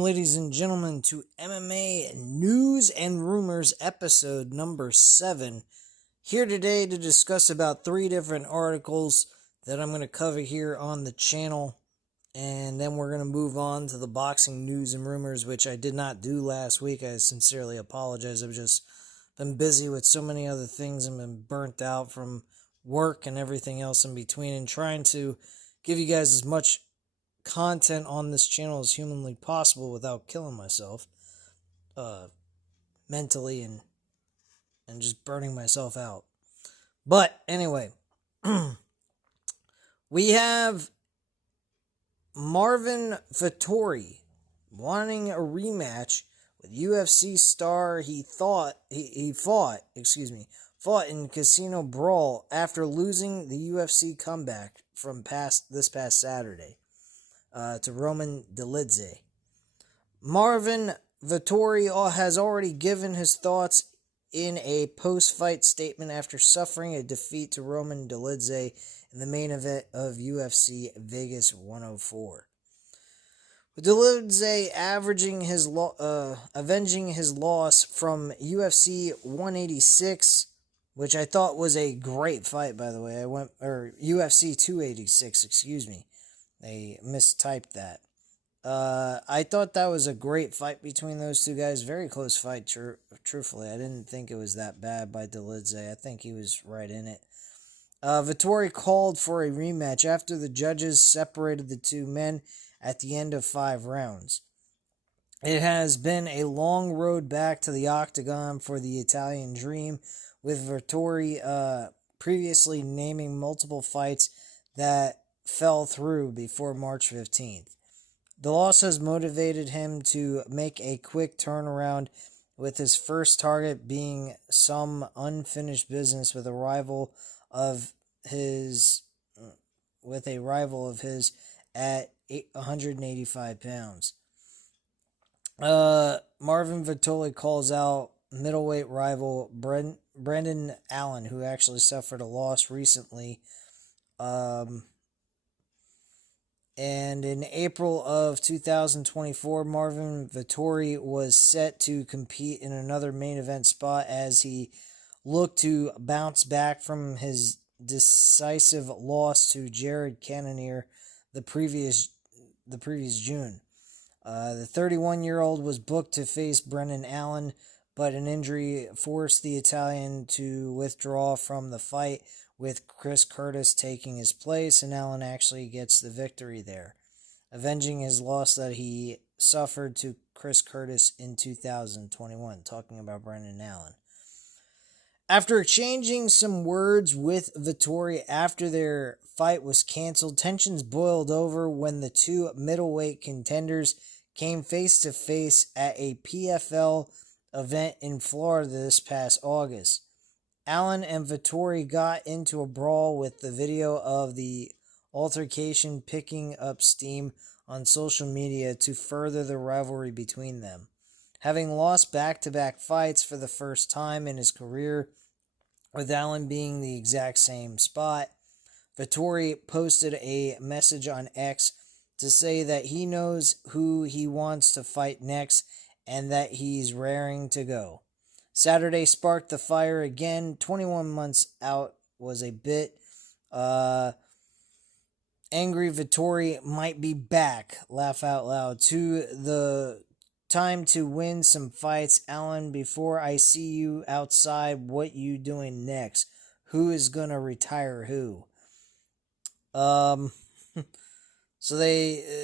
Ladies and gentlemen, to MMA News and Rumors episode number 7. Here today to discuss about 3 different articles that I'm going to cover here on the channel. And then we're going to move on to the boxing news and rumors, which I did not do last week. I sincerely apologize. I've just been busy with so many other things and been burnt out from work and everything else in between, and trying to give you guys as much content on this channel as humanly possible without killing myself mentally and just burning myself out. But anyway, we have Marvin Vettori wanting a rematch with UFC star he fought in Casino Brawl after losing the UFC comeback from this past Saturday to Roman Dolidze. Marvin Vettori has already given his thoughts in a post-fight statement after suffering a defeat to Roman Dolidze in the main event of UFC Vegas 104. With Dolidze avenging his loss from UFC 186, which I thought was a great fight, by the way. UFC 286, excuse me. They mistyped that. I thought that was a great fight between those two guys. Very close fight, truthfully. I didn't think it was that bad by Dolidze. I think he was right in it. Vettori called for a rematch after the judges separated the two men at the end of 5 rounds. It has been a long road back to the octagon for the Italian Dream, with Vettori previously naming multiple fights that fell through before March 15th. The loss has motivated him to make a quick turnaround, with his first target being some unfinished business with a rival of his at 185 pounds. Marvin Vettori calls out middleweight rival Brendan Allen, who actually suffered a loss recently. And in April of 2024, Marvin Vettori was set to compete in another main event spot as he looked to bounce back from his decisive loss to Jared Cannonier the previous June. The 31-year-old was booked to face Brendan Allen, but an injury forced the Italian to withdraw from the fight, with Chris Curtis taking his place, and Allen actually gets the victory there, avenging his loss that he suffered to Chris Curtis in 2021, talking about Brendan Allen. After exchanging some words with Vettori after their fight was canceled, tensions boiled over when the two middleweight contenders came face-to-face at a PFL event in Florida this past August. Allen and Vettori got into a brawl, with the video of the altercation picking up steam on social media to further the rivalry between them. Having lost back-to-back fights for the first time in his career, with Allen being the exact same spot, Vettori posted a message on X to say that he knows who he wants to fight next and that he's raring to go. Saturday sparked the fire again. 21 months out was a bit. Angry Vettori might be back. Laugh out loud. To the time to win some fights. Allen, before I see you outside, what you doing next? Who is going to retire who? So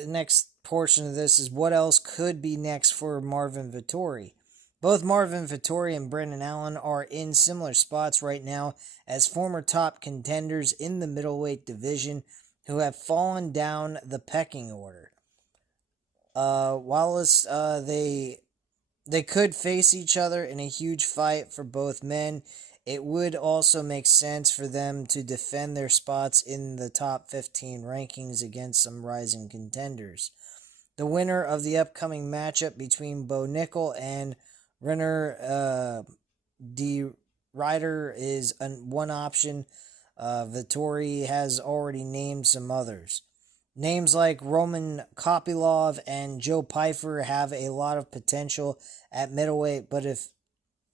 next portion of this is what else could be next for Marvin Vettori. Both Marvin Vettori and Brendan Allen are in similar spots right now as former top contenders in the middleweight division who have fallen down the pecking order. While they could face each other in a huge fight for both men, it would also make sense for them to defend their spots in the top 15 rankings against some rising contenders. The winner of the upcoming matchup between Bo Nickel and Renner D. Ryder is one option. Vettori has already named some others. Names like Roman Kopylov and Joe Pyfer have a lot of potential at middleweight, but if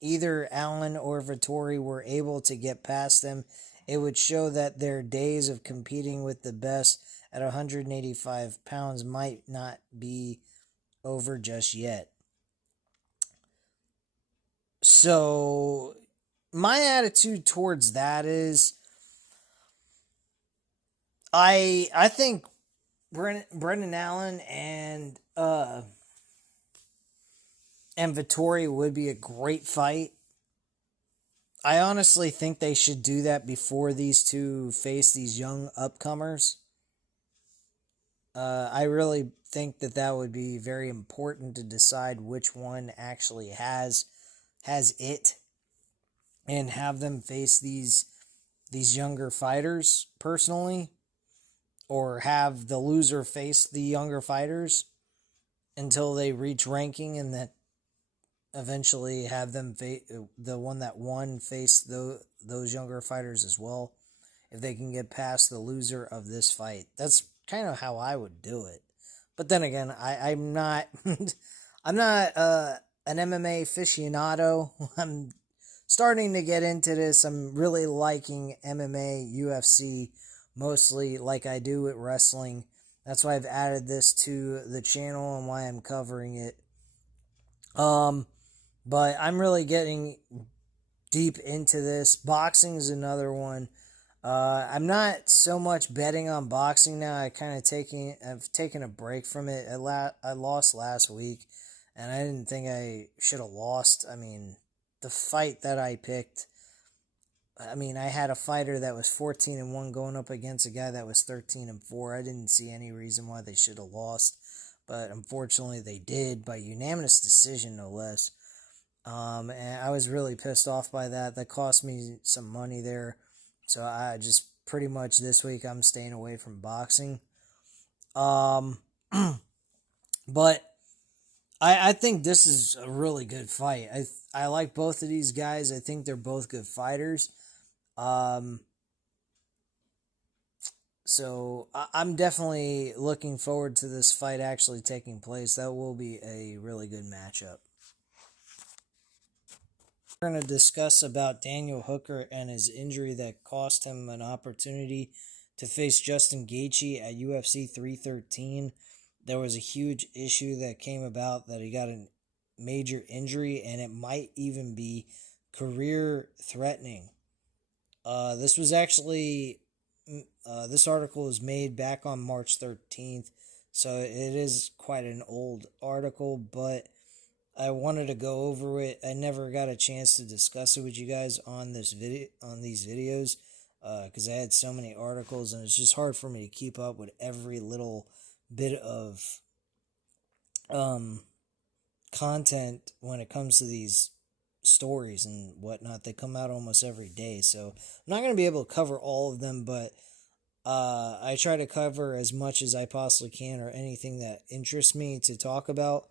either Allen or Vittori were able to get past them, it would show that their days of competing with the best at 185 pounds might not be over just yet. So, my attitude towards that is I think Brendan Allen and Vittori would be a great fight. I honestly think they should do that before these two face these young upcomers. I really think that that would be very important to decide which one actually has it, and have them face these younger fighters personally, or have the loser face the younger fighters until they reach ranking, and that eventually have them the one that won face those younger fighters as well, if they can get past the loser of this fight. That's kind of how I would do it. But then again, I'm not I'm not an MMA aficionado. I'm starting to get into this. I'm really liking MMA, UFC, mostly like I do with wrestling. That's why I've added this to the channel and why I'm covering it. But I'm really getting deep into this. Boxing is another one. I'm not so much betting on boxing now. I've taken a break from it. I lost last week, and I didn't think I should have lost. I mean, the fight that I picked, I mean, I had a fighter that was 14-1 going up against a guy that was 13-4. I didn't see any reason why they should have lost, but unfortunately they did, by unanimous decision, no less. And I was really pissed off by that. That cost me some money there. So I just pretty much this week I'm staying away from boxing. But I think this is a really good fight. I like both of these guys. I think they're both good fighters. So I'm definitely looking forward to this fight actually taking place. That will be a really good matchup. We're going to discuss about Daniel Hooker and his injury that cost him an opportunity to face Justin Gaethje at UFC 313. There was a huge issue that came about that he got a major injury, and it might even be career threatening. This was actually this article was made back on March 13th, so it is quite an old article, but I wanted to go over it. I never got a chance to discuss it with you guys on these videos, because I had so many articles, and it's just hard for me to keep up with every little bit of content when it comes to these stories and whatnot. They come out almost every day, so I'm not going to be able to cover all of them, but I try to cover as much as I possibly can, or anything that interests me to talk about.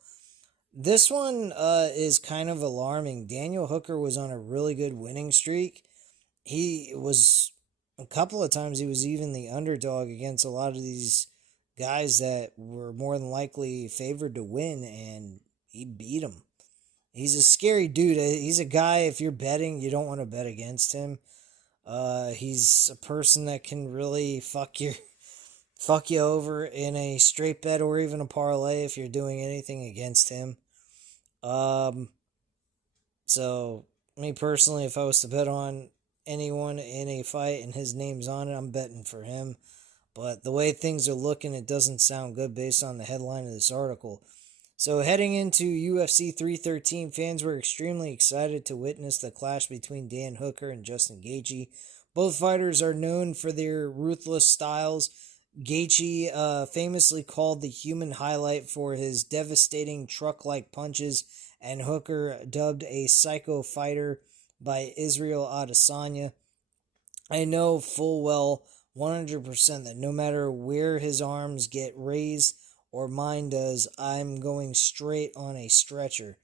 This one is kind of alarming. Daniel Hooker was on a really good winning streak. He was, a couple of times, he was even the underdog against a lot of these guys that were more than likely favored to win, and he beat them. He's a scary dude. He's a guy, if you're betting, you don't want to bet against him. He's a person that can really fuck you over in a straight bet or even a parlay if you're doing anything against him. So me personally, if I was to bet on anyone in a fight and his name's on it, I'm betting for him. But the way things are looking, it doesn't sound good based on the headline of this article. So heading into UFC 313, fans were extremely excited to witness the clash between Dan Hooker and Justin Gaethje. Both fighters are known for their ruthless styles. Gaethje famously called the human highlight for his devastating truck-like punches, and Hooker dubbed a psycho fighter by Israel Adesanya. I know full well 100% that no matter where his arms get raised or mine does, I'm going straight on a stretcher.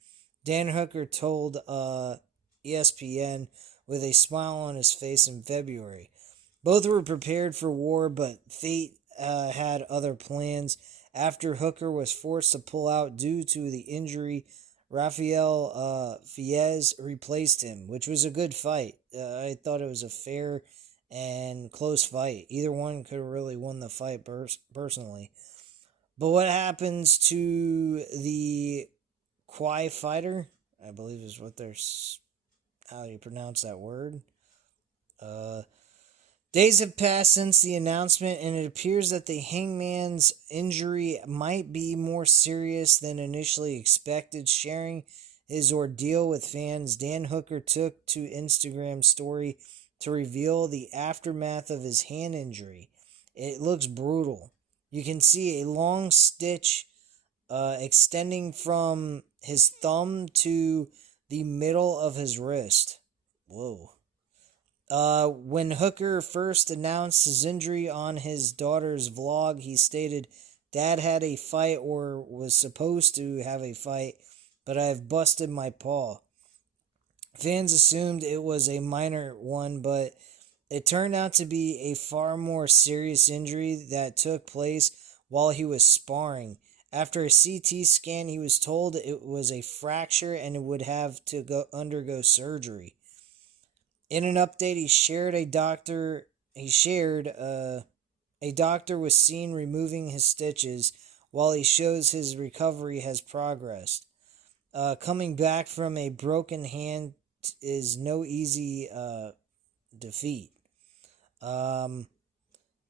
Dan Hooker told ESPN with a smile on his face in February. Both were prepared for war, but fate had other plans. After Hooker was forced to pull out due to the injury, Rafael Fiez replaced him, which was a good fight. I thought it was a fair and close fight. Either one could have really won the fight personally. But what happens to the Kwai fighter? I believe is what they're how you pronounce that word. Days have passed since the announcement, and it appears that the Hangman's injury might be more serious than initially expected. Sharing his ordeal with fans, Dan Hooker took to Instagram story to reveal the aftermath of his hand injury. It looks brutal. You can see a long stitch extending from his thumb to the middle of his wrist. Whoa. When Hooker first announced his injury on his daughter's vlog, he stated, "Dad had a fight or was supposed to have a fight, but I've busted my paw." Fans assumed it was a minor one, but it turned out to be a far more serious injury that took place while he was sparring. After a CT scan, he was told it was a fracture and it would have to undergo surgery. In an update, he shared a doctor was seen removing his stitches while he shows his recovery has progressed. Coming back from a broken hand is no easy defeat.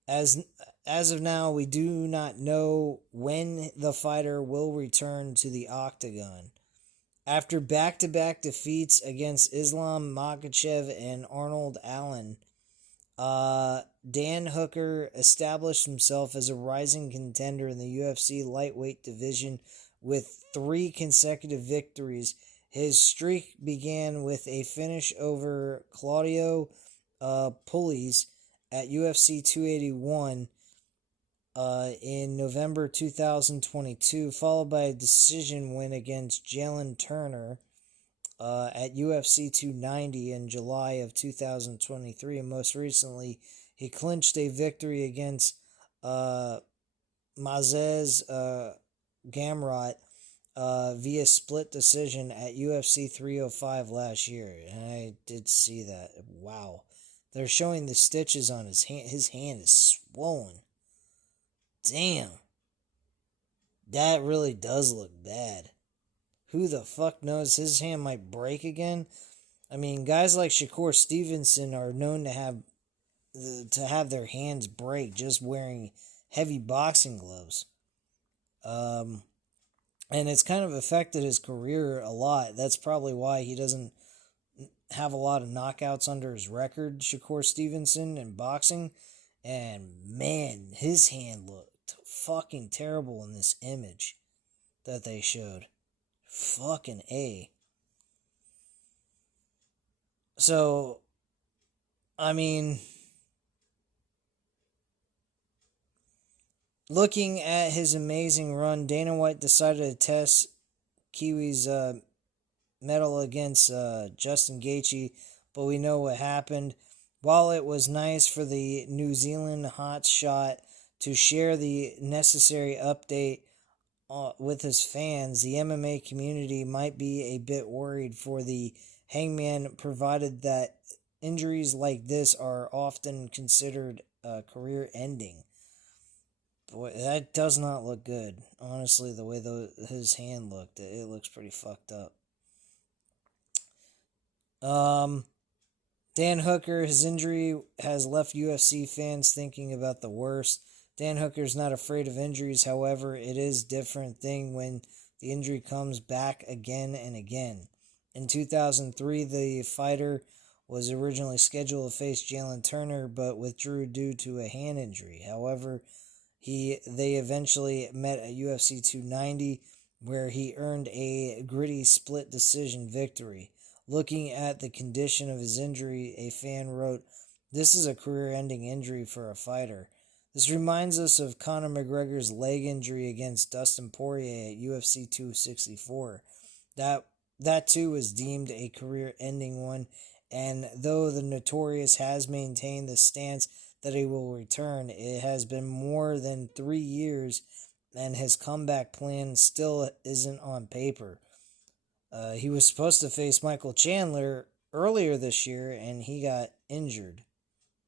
As of now, we do not know when the fighter will return to the octagon. After back-to-back defeats against Islam Makhachev and Arnold Allen, Dan Hooker established himself as a rising contender in the UFC lightweight division with 3 consecutive victories. His streak began with a finish over Claudio Puelles at UFC 281 in November 2022, followed by a decision win against Jalen Turner at UFC 290 in July of 2023, and most recently, he clinched a victory against Mazez Gamrot via split decision at UFC 305 last year, and I did see that. Wow. They're showing the stitches on his hand. His hand is swollen. Damn. That really does look bad. Who the fuck knows? His hand might break again. I mean, guys like Shakur Stevenson are known to have their hands break just wearing heavy boxing gloves. And it's kind of affected his career a lot. That's probably why he doesn't have a lot of knockouts under his record, Shakur Stevenson, in boxing. And man, his hand looked fucking terrible in this image that they showed. Fucking A. So, I mean, looking at his amazing run, Dana White decided to test Kiwi's medal against Justin Gaethje, but we know what happened. While it was nice for the New Zealand hotshot to share the necessary update with his fans, the MMA community might be a bit worried for the Hangman, provided that injuries like this are often considered career-ending. Boy, that does not look good. Honestly, the way his hand looked, it looks pretty fucked up. Dan Hooker, his injury has left UFC fans thinking about the worst. Dan Hooker's not afraid of injuries, however, it is a different thing when the injury comes back again and again. In 2003, the fighter was originally scheduled to face Jalen Turner, but withdrew due to a hand injury. However, they eventually met at UFC 290, where he earned a gritty split decision victory. Looking at the condition of his injury, a fan wrote, "This is a career-ending injury for a fighter." This reminds us of Conor McGregor's leg injury against Dustin Poirier at UFC 264. That too was deemed a career-ending one, and though the Notorious has maintained the stance that he will return. It has been more than 3 years, and his comeback plan still isn't on paper. He was supposed to face Michael Chandler earlier this year, and he got injured.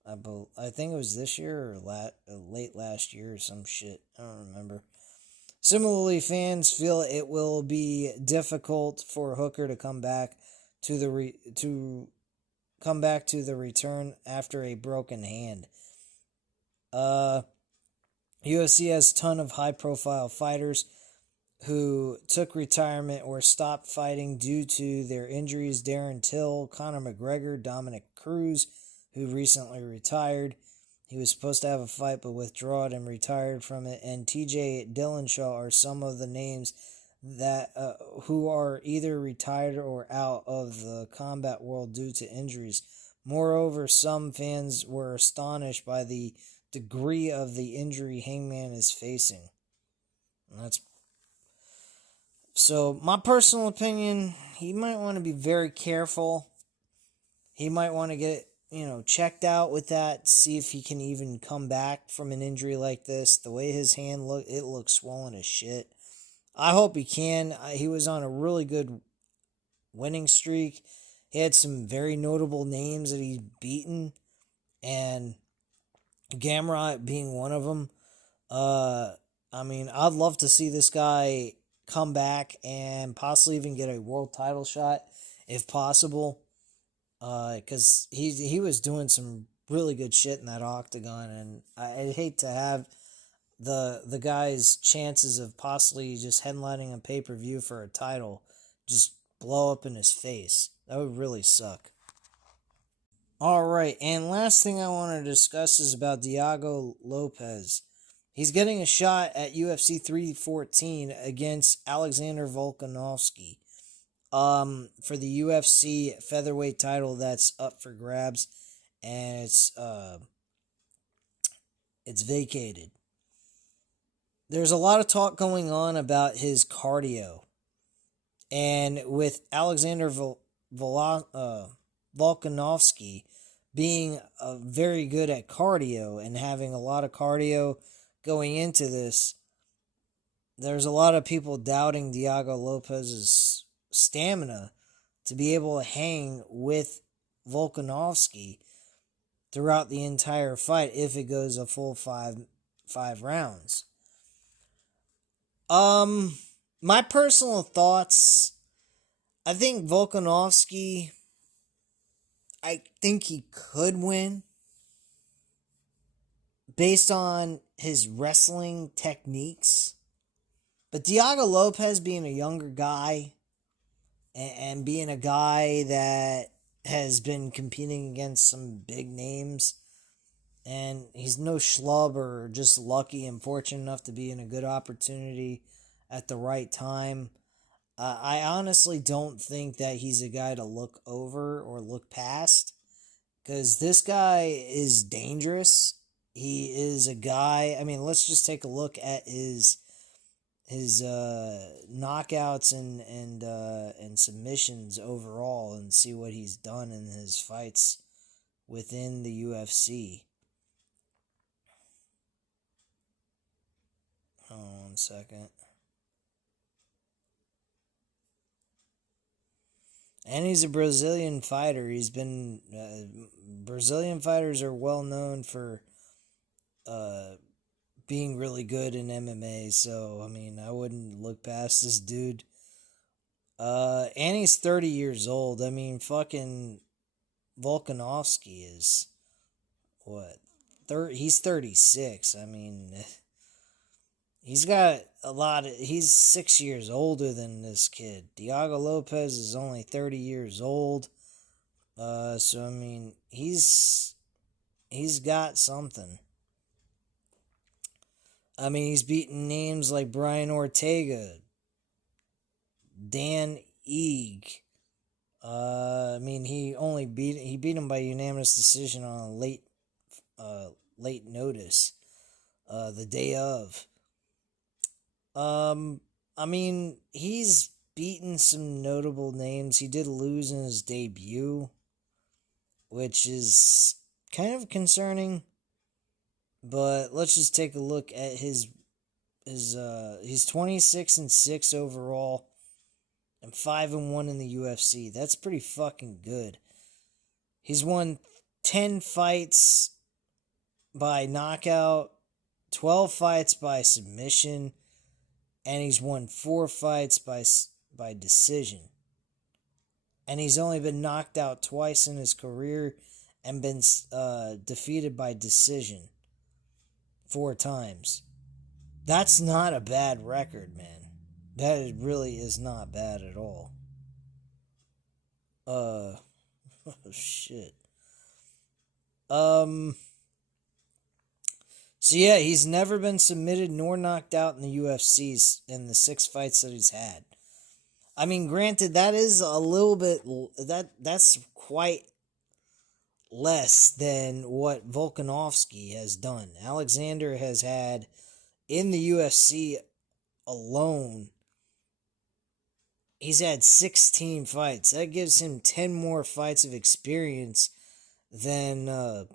I think it was this year or late last year or some shit. I don't remember. Similarly, fans feel it will be difficult for Hooker to come back to the return after a broken hand. UFC has a ton of high-profile fighters who took retirement or stopped fighting due to their injuries. Darren Till, Conor McGregor, Dominic Cruz, who recently retired. He was supposed to have a fight but withdrew and retired from it. And TJ Dillashaw are some of the names that who are either retired or out of the combat world due to injuries. Moreover, some fans were astonished by the degree of the injury Hangman is facing. So my personal opinion, he might want to be very careful. He might want to get checked out with that, see if he can even come back from an injury like this. The way his hand it looks swollen as shit. I hope he can. He was on a really good winning streak. He had some very notable names that he's beaten, and Gamrot being one of them. I'd love to see this guy come back and possibly even get a world title shot, if possible. Because he was doing some really good shit in that octagon, and I'd hate to have the guy's chances of possibly just headlining a pay-per-view for a title just blow up in his face. That would really suck. Alright, and last thing I want to discuss is about Diego Lopes. He's getting a shot at UFC 314 against Alexander Volkanovski. For the UFC featherweight title that's up for grabs, and it's vacated. There's a lot of talk going on about his cardio, and with Alexander Volkanovski being very good at cardio and having a lot of cardio going into this, there's a lot of people doubting Diego Lopes's stamina to be able to hang with Volkanovski throughout the entire fight if it goes a full five rounds. My personal thoughts, I think Volkanovski, I think he could win based on his wrestling techniques. But Diego Lopes being a younger guy and being a guy that has been competing against some big names, and he's no schlub or just lucky and fortunate enough to be in a good opportunity at the right time. I honestly don't think that he's a guy to look over or look past, because this guy is dangerous. He is a guy, let's just take a look at his knockouts and submissions overall and see what he's done in his fights within the UFC. Hold on 1 second. And he's a Brazilian fighter. He's been Brazilian fighters are well known for being really good in MMA, so I wouldn't look past this dude. And he's 30 years old. Fucking Volkanovski is what? He's 36. He's got he's 6 years older than this kid. Diego Lopes is only 30 years old. So he's got something. He's beaten names like Brian Ortega, Dan Eag. He beat him by unanimous decision on a late notice, the day of. He's beaten some notable names. He did lose in his debut, which is kind of concerning. But let's just take a look at his he's 26-6 overall and 5-1 in the UFC. That's pretty fucking good. He's won 10 fights by knockout, 12 fights by submission, and he's won 4 fights by decision. And he's only been knocked out twice in his career and been defeated by decision 4 times. That's not a bad record, man. That really is not bad at all. Oh shit. So yeah, he's never been submitted nor knocked out in the UFC's in the 6 fights that he's had. I mean, granted, that is a little bit that's quite less than what Volkanovski has done. Alexander has had in the UFC alone, he's had 16 fights. That gives him 10 more fights of experience than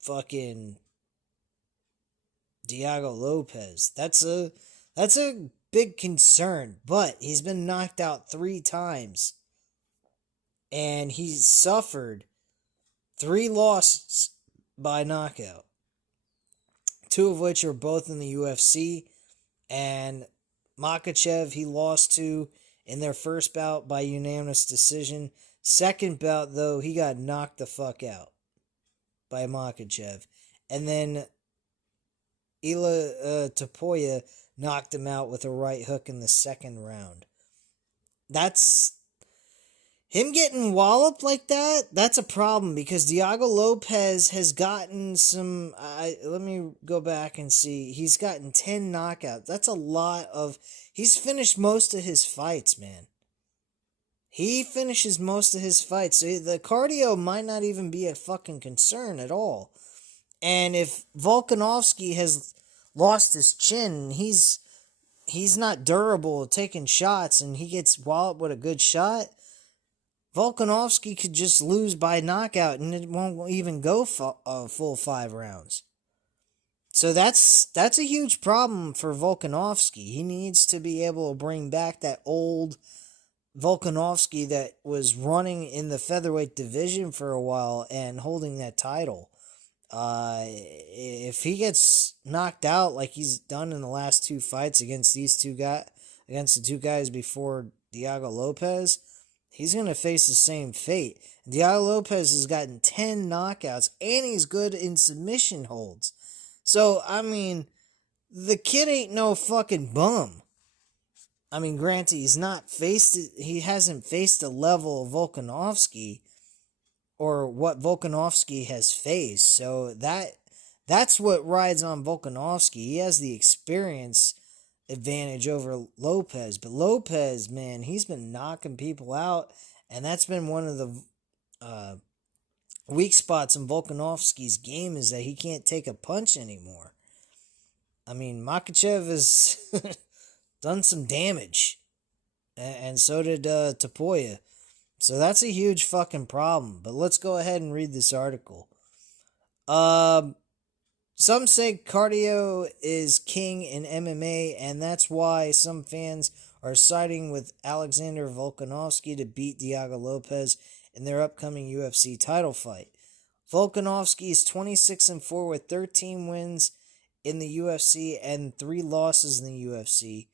fucking Diego Lopes. That's a big concern, but he's been knocked out 3 times. And he's suffered 3 losses by knockout. 2 of which are both in the UFC. And Makhachev, he lost to in their first bout by unanimous decision. Second bout, though, he got knocked the fuck out by Makhachev. And then Ila Topuria knocked him out with a right hook in the second round. That's him getting walloped like that. That's a problem because Diego Lopes has gotten some. Let me go back and see. He's gotten 10 knockouts. That's a lot of. He's finished most of his fights, man. He finishes most of his fights. So the cardio might not even be a fucking concern at all. And if Volkanovski has lost his chin, he's not durable taking shots, and he gets walloped with a good shot, Volkanovski could just lose by knockout, and it won't even go full 5 rounds. So that's a huge problem for Volkanovski. He needs to be able to bring back that old Volkanovski that was running in the featherweight division for a while and holding that title. If he gets knocked out like he's done in the last 2 fights against the 2 guys before Diego Lopes, he's going to face the same fate. Diego Lopes has gotten 10 knockouts, and he's good in submission holds. So, I mean, the kid ain't no fucking bum. I mean, granted, he hasn't faced the level of Volkanovski, or what Volkanovski has faced. So that's what rides on Volkanovski. He has the experience advantage over Lopes. But Lopes, man, he's been knocking people out, and that's been one of the weak spots in Volkanovski's game, is that he can't take a punch anymore. I mean, Makhachev has done some damage, and so did Topuria. So that's a huge fucking problem. But let's go ahead and read this article. Some say cardio is king in MMA, and that's why some fans are siding with Alexander Volkanovski to beat Diego Lopes in their upcoming UFC title fight. Volkanovski is 26-4 with 13 wins in the UFC and 3 losses in the UFC.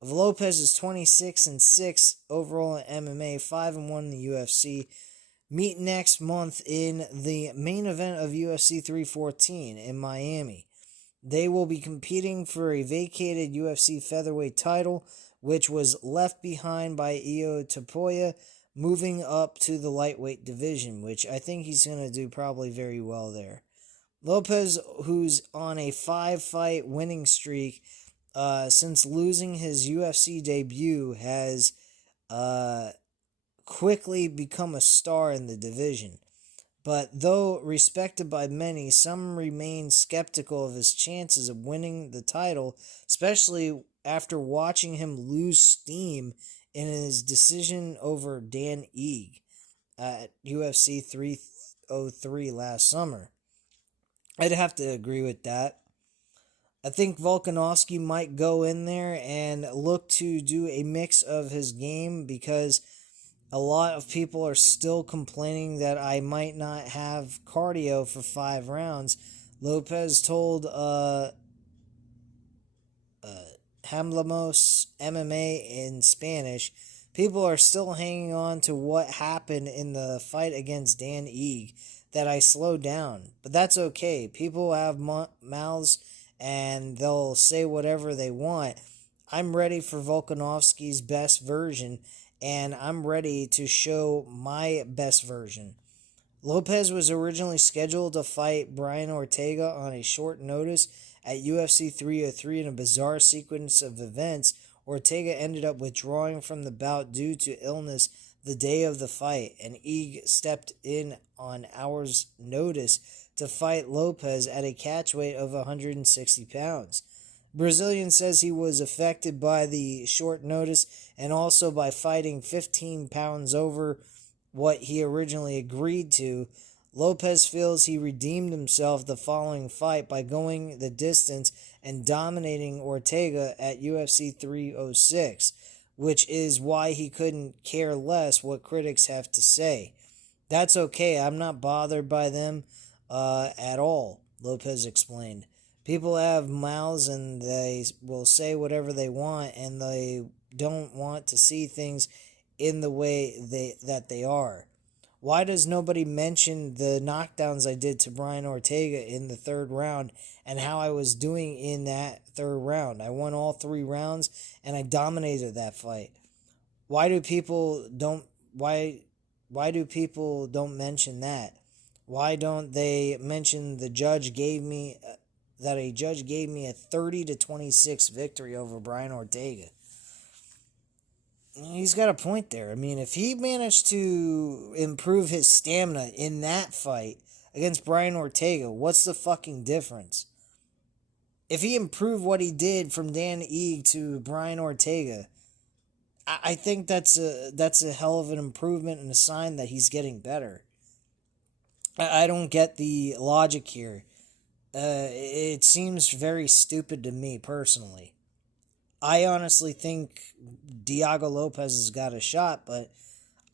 Lopes is 26-6 overall in MMA, 5-1 in the UFC. Meet next month in the main event of UFC 314 in Miami. They will be competing for a vacated UFC featherweight title, which was left behind by Io Topuria, moving up to the lightweight division, which I think he's going to do probably very well there. Lopes, who's on a 5-fight winning streak since losing his UFC debut, has quickly become a star in the division. But though respected by many, some remain skeptical of his chances of winning the title, especially after watching him lose steam in his decision over Dan Ige at UFC 303 last summer. I'd have to agree with that. I think Volkanovski might go in there and look to do a mix of his game because a lot of people are still complaining that I might not have cardio for 5 rounds. Lopez told Hamlamos MMA in Spanish, people are still hanging on to what happened in the fight against Dan Ige, that I slowed down. But that's okay. People have mouths and they'll say whatever they want. I'm ready for Volkanovski's best version, and I'm ready to show my best version. Lopez was originally scheduled to fight Brian Ortega on a short notice at UFC 303 in a bizarre sequence of events. Ortega ended up withdrawing from the bout due to illness the day of the fight, and Ige stepped in on hours' notice to fight Lopez at a catchweight of 160 pounds. Brazilian says he was affected by the short notice and also by fighting 15 pounds over what he originally agreed to. Lopez feels he redeemed himself the following fight by going the distance and dominating Ortega at UFC 306, which is why he couldn't care less what critics have to say. That's okay, I'm not bothered by them at all, Lopez explained. People have mouths and they will say whatever they want, and they don't want to see things in the way that they are. Why does nobody mention the knockdowns I did to Brian Ortega in the third round and how I was doing in that third round? I won all 3 rounds and I dominated that fight. Why do people don't mention that? Why don't they mention a judge gave me a 30-26 victory over Brian Ortega? He's got a point there. I mean, if he managed to improve his stamina in that fight against Brian Ortega, what's the fucking difference? If he improved what he did from Dan Ige to Brian Ortega, I think that's a hell of an improvement and a sign that he's getting better. I don't get the logic here. It seems very stupid to me personally. I honestly think Diego Lopez has got a shot, but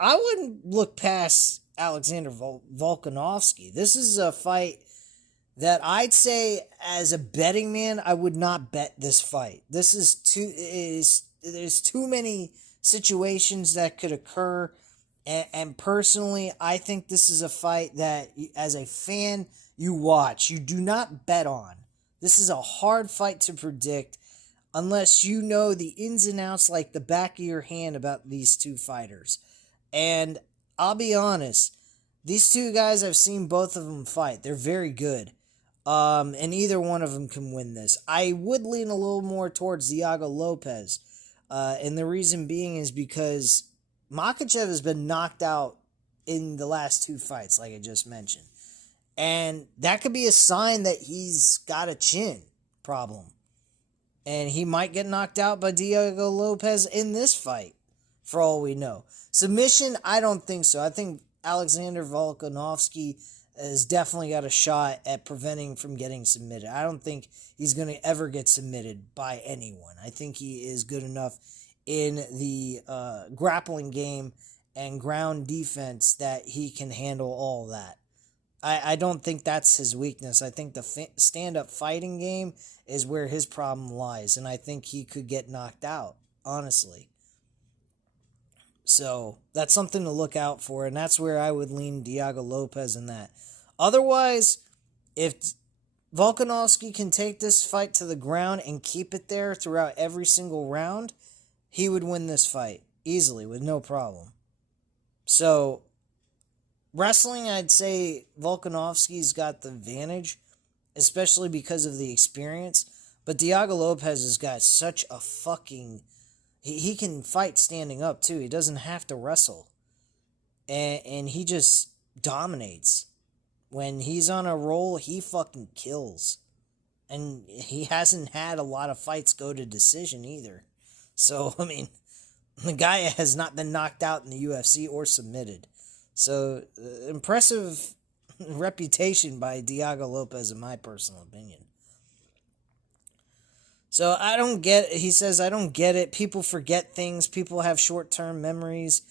I wouldn't look past Alexander Volkanovski. This is a fight that I'd say, as a betting man, I would not bet this fight. There's too many situations that could occur, and personally, I think this is a fight that, as a fan, you watch. You do not bet on. This is a hard fight to predict, unless you know the ins and outs like the back of your hand about these two fighters. And I'll be honest, these two guys, I've seen both of them fight. They're very good. And either one of them can win this. I would lean a little more towards Diego Lopez. And the reason being is because Makhachev has been knocked out in the last 2 fights, like I just mentioned. And that could be a sign that he's got a chin problem. And he might get knocked out by Diego Lopez in this fight, for all we know. Submission, I don't think so. I think Alexander Volkanovski has definitely got a shot at preventing from getting submitted. I don't think he's going to ever get submitted by anyone. I think he is good enough in the grappling game and ground defense that he can handle all that. I don't think that's his weakness. I think the stand-up fighting game is where his problem lies, and I think he could get knocked out, honestly. So that's something to look out for, and that's where I would lean Diego Lopez in that. Otherwise, if Volkanovski can take this fight to the ground and keep it there throughout every single round, he would win this fight easily with no problem. So wrestling, I'd say Volkanovski's got the advantage, especially because of the experience. But Diego Lopez has got such a fucking... He can fight standing up, too. He doesn't have to wrestle. And he just dominates. When he's on a roll, he fucking kills. And he hasn't had a lot of fights go to decision either. So, I mean, the guy has not been knocked out in the UFC or submitted. So, impressive reputation by Diego Lopes, in my personal opinion. So I don't get. He says I don't get it. People forget things. People have short-term memories.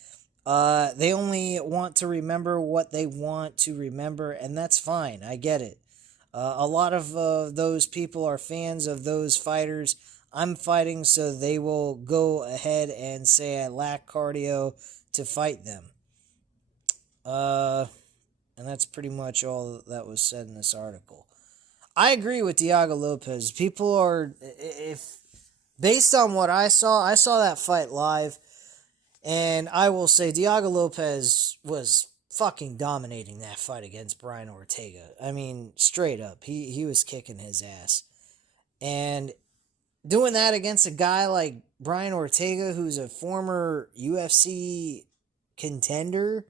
They only want to remember what they want to remember, and that's fine. I get it. A lot of those people are fans of those fighters I'm fighting, so they will go ahead and say I lack cardio to fight them. And that's pretty much all that was said in this article. I agree with Diego Lopes. People are, if based on what I saw that fight live, and I will say Diego Lopes was fucking dominating that fight against Brian Ortega. I mean, straight up, he was kicking his ass. And doing that against a guy like Brian Ortega, who's a former UFC contender,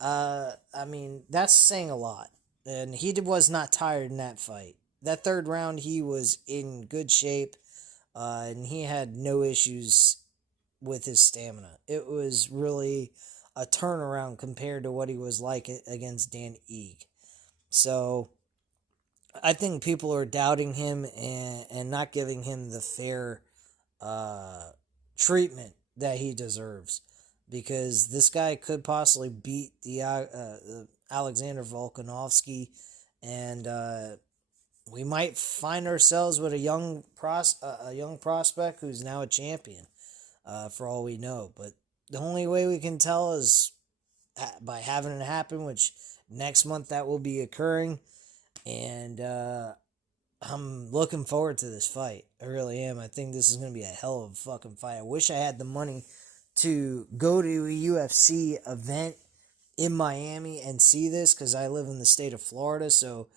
I mean, that's saying a lot. And he was not tired in that fight. That third round, he was in good shape, and he had no issues with his stamina. It was really a turnaround compared to what he was like against Dan Ige. So I think people are doubting him and not giving him the fair treatment that he deserves, because this guy could possibly beat the Alexander Volkanovski, and we might find ourselves with a young prospect who's now a champion, for all we know. But the only way we can tell is by having it happen, which next month that will be occurring. And I'm looking forward to this fight. I really am. I think this is going to be a hell of a fucking fight. I wish I had the money to go to a UFC event in Miami and see this, because I live in the state of Florida, so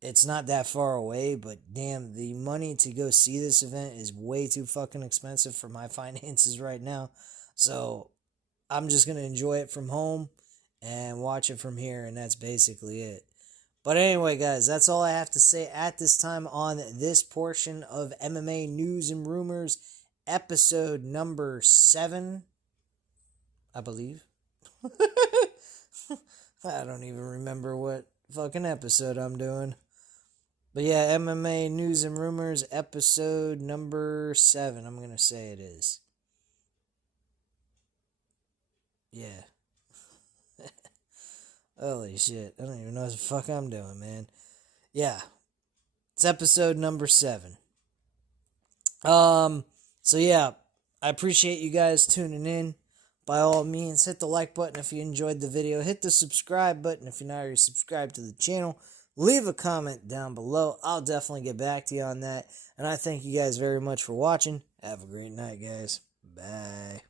it's not that far away. But damn, the money to go see this event is way too fucking expensive for my finances right now. So I'm just going to enjoy it from home and watch it from here, and that's basically it. But anyway, guys, that's all I have to say at this time on this portion of MMA News and Rumors, episode number 7, I believe. I don't even remember what fucking episode I'm doing. But yeah, MMA News and Rumors, episode number 7, I'm going to say it is. Yeah. Holy shit, I don't even know what the fuck I'm doing, man. Yeah, it's episode number 7. So yeah, I appreciate you guys tuning in. By all means, hit the like button if you enjoyed the video. Hit the subscribe button if you're not already subscribed to the channel. Leave a comment down below. I'll definitely get back to you on that. And I thank you guys very much for watching. Have a great night, guys. Bye.